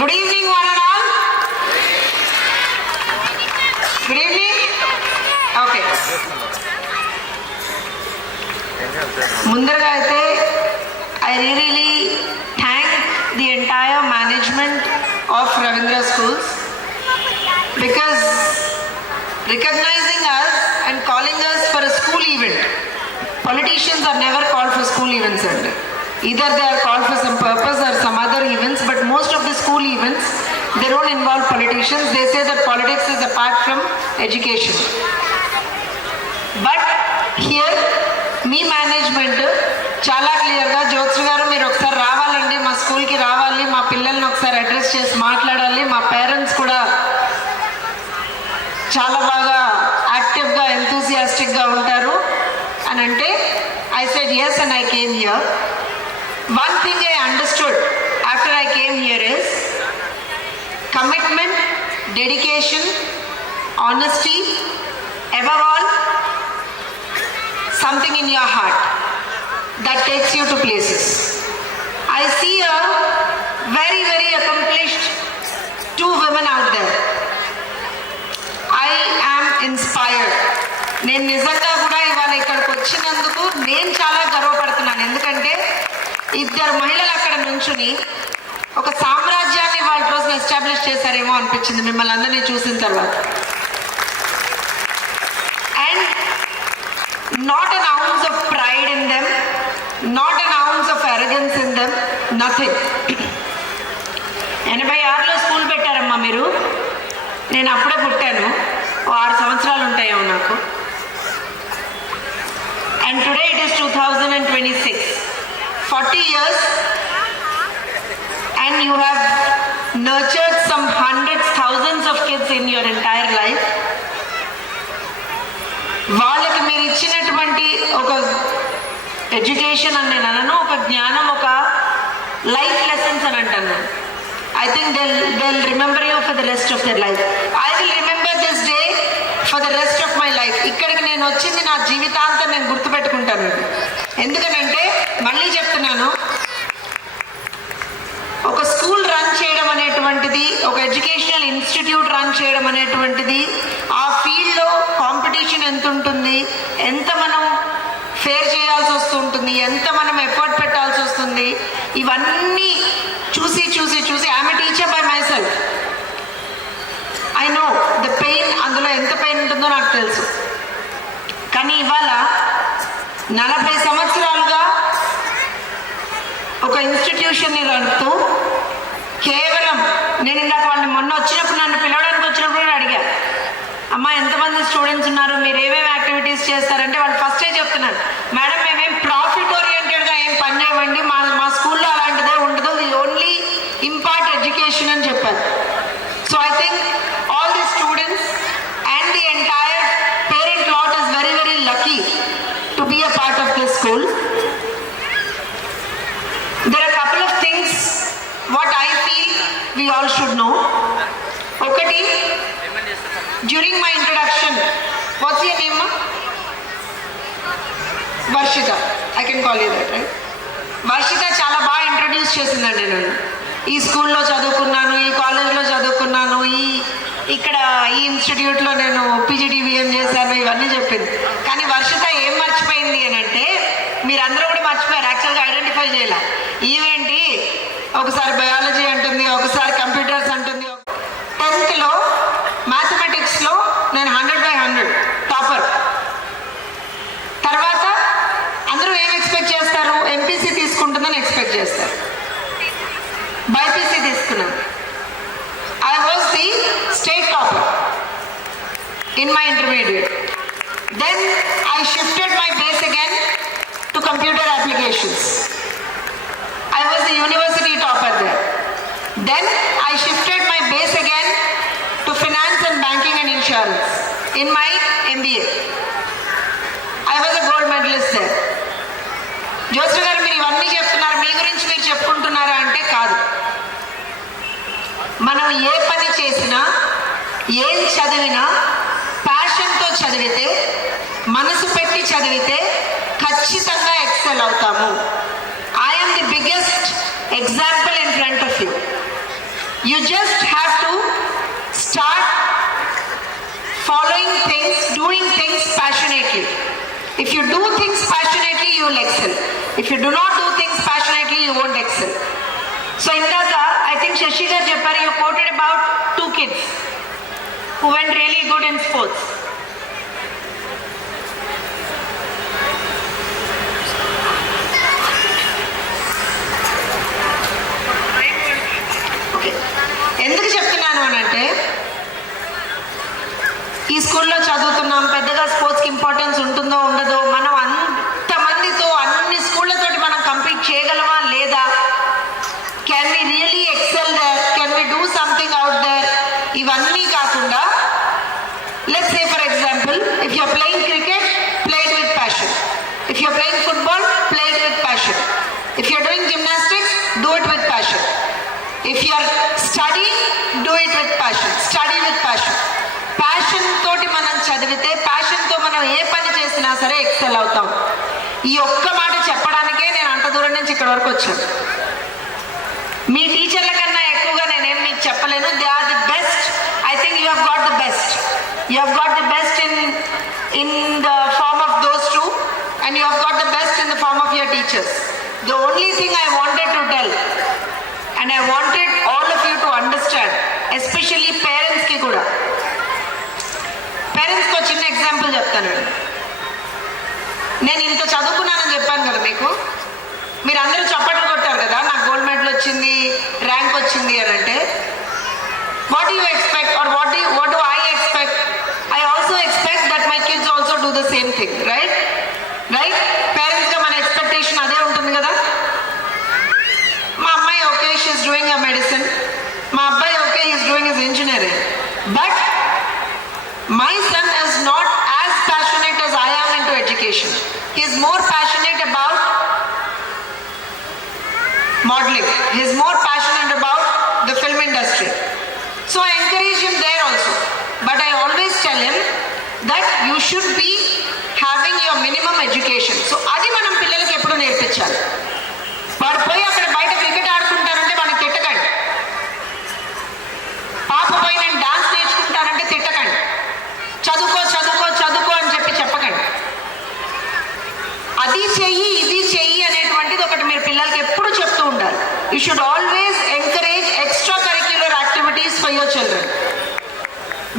Good evening, one and all. Good evening. Okay. ముందరగా అయితే I really thank the entire management of Ravindra Schools because recognizing us and calling us for a school event. Politicians are never called for school events, and either they are called for some purpose or some other events, but most of the school events, they don't involve politicians. They say that politics is apart from education. But here, మీ మేనేజ్మెంట్ చాలా క్లియర్గా జ్యోత్స్న గారు మీరు ఒకసారి రావాలండి, మా స్కూల్కి రావాలి, మా పిల్లల్ని ఒకసారి అడ్రస్ చేసి మాట్లాడాలి, మా పేరెంట్స్ కూడా చాలా బాగా యాక్టివ్గా ఎంతూసియాస్టిక్గా ఉంటారు అని అంటే I said yes and I came here. One thing I understood after I came here is commitment, dedication, honesty, above all, something in your heart that takes you to places. I see a very, very accomplished two women out there. I am inspired. నేను నిజంగా కూడా ఇవాళ ఇక్కడికి వచ్చినందుకు నేను చాలా గర్వపడుతున్నాను. ఎందుకంటే ఇద్దరు మహిళలు అక్కడ నుంచుని ఒక సామ్రాజ్యాన్ని వాళ్ళ రోజున ఎస్టాబ్లిష్ చేశారేమో అనిపించింది మిమ్మల్ని అందరినీ చూసిన తర్వాత. And not an ounce of pride in them, not an ounce of arrogance in them, nothing. 86లో స్కూల్ పెట్టారమ్మా మీరు, నేను అప్పుడే పుట్టాను, 6 సంవత్సరాలు ఉంటాయేమో నాకు. And today it is 2026, 40 years, and you have nurtured some hundreds, thousands of kids in your entire life. వాళ్ళకి మీరు ఇచ్చినటువంటి ఒక ఎడ్యుకేషన్ అని నేను అనను, ఒక జ్ఞానం, ఒక లైఫ్ లెసన్స్ అని అంటాను. I think they'll remember you for the rest of their life. I will remember this day for the rest of my life. ఇక్కడికి నేను వచ్చింది నా జీవితాంతం నేను గుర్తుపెట్టుకుంటాను. ఎందుకనంటే మళ్ళీ చెప్తున్నాను, ఒక స్కూల్ రన్ చేయడం అనేటువంటిది, ఒక ఎడ్యుకేషనల్ ఇన్స్టిట్యూట్ రన్ చేయడం అనేటువంటిది, ఆ ఫీల్డ్లో కాంపిటీషన్ ఎంత ఉంటుంది, ఎంత మనం ఫేర్ చేయాల్సి వస్తుంటుంది, ఎంత మనం ఎఫర్ట్ పెట్టాల్సి వస్తుంది, ఇవన్నీ చూసి చూసి చూసి I'm a teacher by my self. I know the pain, అందులో ఎంత పెయిన్ ఉంటుందో నాకు తెలుసు. కానీ ఇవాళ 40 సంవత్సరాలుగా ఒక ఇన్స్టిట్యూషన్ని నడుపుతూ కేవలం నేను ఇందాక వాళ్ళని మొన్న వచ్చినప్పుడు నన్ను పిలవడానికి వచ్చినప్పుడు కూడా అడిగా, అమ్మా ఎంతమంది స్టూడెంట్స్ ఉన్నారు, మీరు ఏమేమి యాక్టివిటీస్ చేస్తారంటే వాళ్ళు ఫస్టే చెప్తున్నారు, మేడం మేమేం ప్రాఫిట్ ఓరియంటెడ్గా ఏం పని చేయమండి, మా స్కూల్లో అలాంటిదే ఉండదు, వి ఓన్లీ ఇంపార్ట్ ఎడ్యుకేషన్ అని చెప్పారు. So I think all the students and the entire parent lot is very very lucky to be a part of this school. There are a couple of things what I feel we all should know. ఒకటి, during my introduction, what's your name, ma? Varshita. I can call you that, right? Varshita చాలా బాగా ఇంట్రడ్యూస్ చేసిందండి. నేను ఈ స్కూల్లో చదువుకున్నాను, ఈ కాలేజ్లో చదువుకున్నాను, ఇక్కడ ఈ ఇన్స్టిట్యూట్లో నేను పీజీడీబీఎం చేశాను, ఇవన్నీ చెప్పింది. కానీ వర్షిత ఏం మర్చిపోయింది అని అంటే, మీరందరూ కూడా మర్చిపోయారు, యాక్చువల్గా ఐడెంటిఫై చేయాల. ఈవేంటి ఒకసారి బయాలజీ అంటుంది, ఒకసారి కంప్యూటర్స్ అంటుంది. 10th మ్యాథమెటిక్స్లో నేను 100/100 టాపర్. తర్వాత అందరూ ఏం ఎక్స్పెక్ట్ చేస్తారు, ఎంపీసీ తీసుకుంటుందని ఎక్స్పెక్ట్ చేస్తారు. బైపీసీ తీసుకున్నాను. I was the state topper in my intermediate. Then I shifted my base again to computer applications. I was the university topper there. Then I shifted my base again to finance and banking and insurance in my MBA. I was a gold medalist there. Jyotsna గారు మీరు ఇవన్నీ చెప్తున్నారు, మీ గురించి మీరు చెప్పుకుంటున్నారా అంటే కాదు. మనం ఏ పని చేసినా, ఏం చదివినా ప్యాషన్తో చదివితే, మనసు పెట్టి చదివితే ఖచ్చితంగా ఎక్సెల్ అవుతాము. I am the biggest example in front of you. You just have to start following things, doing things passionately. If you do things passionately, you will excel. If you do not do things passionately, you won't excel. So Indaka, I think Shashi garu chepparu, you quoted about 2 kids who went really good in sports. Okay. ఎందుకు చెప్తున్నాను అనంటే ఈ స్కూల్లో చదువుతున్నాం, పెద్దగా స్పోర్ట్స్కి ఇంపార్టెన్స్ ఉంటుందో ఉండదో, మనం అంతమందితో అన్ని స్కూళ్ళతోటి మనం కంపీట్ చేయగలమా లేదా, can we really excel there, can we do something out there, ఇవన్నీ కాకుండా let's say for example, if you are playing cricket, play it with passion. If you are playing football, play it with passion. If you are doing gymnastics, do it with passion. If you are studying, do it with passion. Study with passion. Passion తోటి మనం చదివితే, ప్యాషన్తో మనం ఏ పని చేసినా సరే ఎక్సెల్ అవుతాం. ఈ ఒక్క మాట చెప్పడానికే నేను అంత దూరం నుంచి ఇక్కడ వరకు వచ్చాను. మీ టీచర్ల కన్నా ఎక్కువగా నేనేం మీకు చెప్పలేను. They are the best. I think you have got the best. You have got the best in the form of those two, and you have got the best in the form of your teachers. The only thing I wanted to tell, and I wanted all of you to understand, especially పేరెంట్స్కి కూడా. పేరెంట్స్కి ఒక చిన్న ఎగ్జాంపుల్ చెప్తానండి. నేను ఇంత చదువుకున్నానని చెప్పాను కదా మీకు, మీరు అందరూ చప్పట్లు కొట్టారు కదా, నాకు గోల్డ్ మెడల్ వచ్చింది, ర్యాంక్ వచ్చింది అని అంటే, what do you expect or what do I expect? I also expect that my kids also do the same thing, right? పేరెంట్స్గా మన ఎక్స్పెక్టేషన్ అదే ఉంటుంది కదా. మా అమ్మాయి okay, she's doing a medicine, మా అబ్బాయి okay, he's doing his engineering, but my son is not as passionate as I am into education. He is more passionate about modeling. He is more passionate about the film industry. So I encourage him there also. But I always tell him that you should be having your minimum education. So adi manam pillalaki eppudu nerpinchali. Vaadu poi akkada bayata cricket ఆడుకుంటారంటే వాడిని తిట్టకండి. పాప పోయి నేను డాన్స్ నేర్చుకుంటానంటే తిట్టకండి. చదువుకో చదువుకో చదువుకో అని చెప్పకండి. అది చెయ్యి ఇది చెయ్యి అనేటువంటిది ఒకటి మీరు పిల్లలకి ఎప్పుడు చెప్తూ ఉండాలి. You should always encourage extra curricular activities for your children.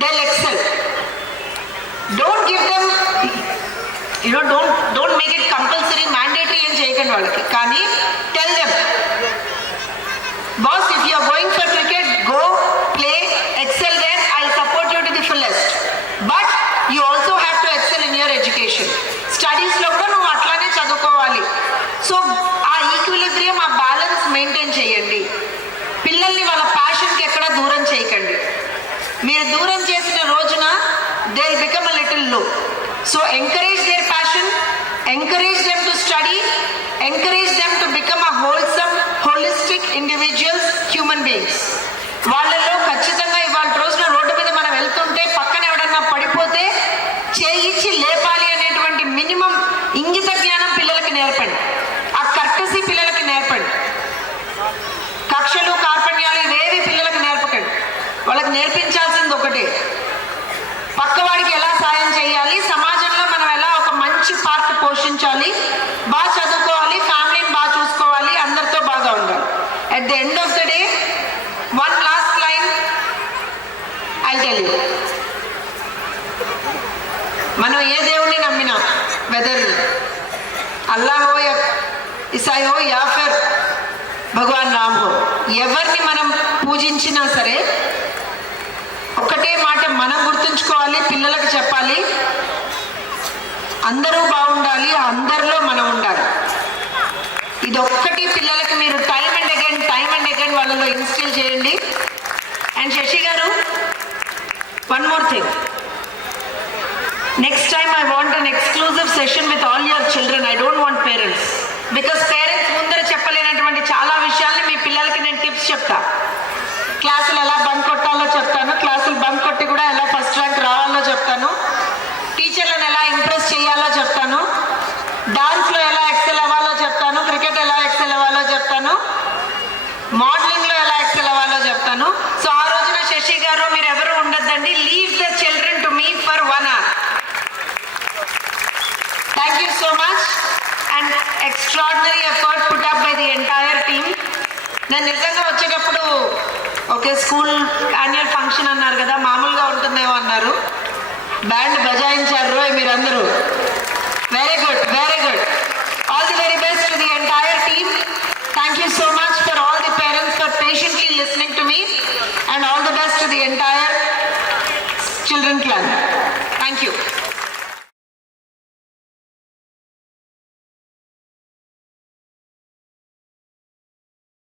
They will excel. Don't give them, don't make it compulsory, mandatory అని చేయకండి వాళ్ళకి. కానీ tell them, boss if you are going for cricket, go play, excel there, I will support you to the fullest. But you also have to excel in your education. స్టడీస్లో కూడా నువ్వు అట్లానే చదువుకోవాలి. సో ఆ ఈక్విలిబ్రియం, ఆ బ్యాలెన్స్ మెయింటైన్ చేయండి. పిల్లల్ని వాళ్ళ ప్యాషన్కి ఎక్కడ దూరం చేయకండి. మీరు దూరం చేసిన రోజున they will become a little low. So encourage their passion, encourage them to study, encourage them to become a wholesome, holistic individuals, human beings. వాళ్ళలో ఖచ్చితంగా ఇవాళ రోజున రోడ్డు మీద మనం వెళ్తుంటే పక్కన ఎవడన్నా పడిపోతే చేయించి లేపాలి అనేటువంటి మినిమం ఇంగిత జ్ఞానం పిల్లలకి నేర్పండి. ఆ కర్టసీ పిల్లలకి నేర్పండి. కక్షలు, కార్పణ్యాలు ఇవేవి పిల్లలకి నేర్పకండి. వాళ్ళకి నేర్పించాల్సింది ఒకటే, పక్కవాడికి ఎలా సాయం చేయాలి, సమాజంలో మనం ఎలా ఒక మంచి పాత్ర పోషించాలి, బాగా చదువుకోవాలి, ఫ్యామిలీని బాగా చూసుకోవాలి, అందరితో బాగా ఉండాలి. At the end of the day, one last line I'll tell you. మనం ఏ దేవుణ్ణి నమ్మినా, వెదర్ అల్లా హో యా ఇసాయి హో యా ఫిర్ భగవాన్ రామ్ హో, ఎవరిని మనం పూజించినా సరే ఒక్కటే మాట మనం గుర్తుంచుకోవాలి, పిల్లలకు చెప్పాలి, అందరూ బాగుండాలి, అందరిలో మనం ఉండాలి. ఇదొక్కటి పిల్లలకి మీరు టైమ్ అండ్ అగైన్ వాళ్ళలో ఇన్స్టిల్ చేయండి. అండ్ శశి గారు, one more thing, next time I want an exclusive session with all your children. I don't want parents, because parents ముందర చెప్పలేనటువంటి చాలా విషయాల్ని మీ పిల్లలకి నేను టిప్స్ చెప్తా. క్లాసులు ఎలా బంక్ కొట్టాలో చెప్తాను, క్లాసులు బంక్ కొట్టి కూడా ఎలా ఫస్ట్ ర్యాంక్ రావాలో చెప్తాను, టీచర్లను ఎలా ఇంప్రెస్ చేయాలో చెప్తాను, డాన్స్లో ఎలా ఎక్సెల్ అవ్వాలో చెప్తాను, క్రికెట్ ఎలా ఎక్సెల్ అవ్వాలో చెప్తాను, మోడలింగ్లో ఎలా ఎక్సెల్ అవ్వాలో చెప్తాను. నేను నిజంగా వచ్చేటప్పుడు ఓకే స్కూల్ యాన్యువల్ ఫంక్షన్ అన్నారు కదా, మామూలుగా ఉంటుందేమో అన్నారు. బ్యాండ్ బజాయించారు మీరందరూ. Very good, very good. All the very best to the entire team. Thank you so much.